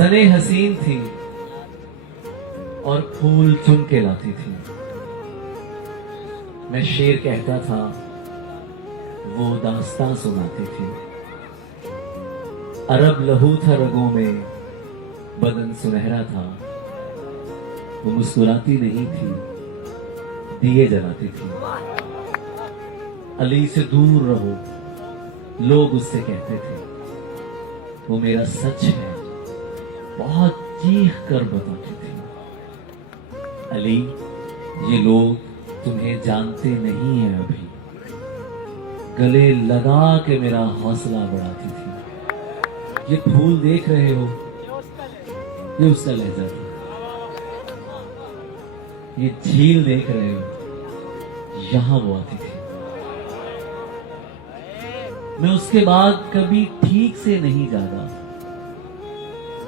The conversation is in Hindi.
जने हसीन थी और फूल चुन के लाती थी। मैं शेर कहता था, वो दास्तां सुनाती थी। अरब लहू था रगों में, बदन सुनहरा था। वो मुस्कुराती नहीं थी, दिए जलाती थी। अली से दूर रहो, लोग उससे कहते थे। वो मेरा सच है, बहुत चीख कर बताती थी। अली, ये लोग तुम्हें जानते नहीं हैं अभी। गले लगा के मेरा हौसला बढ़ाती थी। ये फूल देख रहे हो, ये उसका लहजा था। ये झील देख रहे हो, यहां वो आती थी। मैं उसके बाद कभी ठीक से नहीं जागा।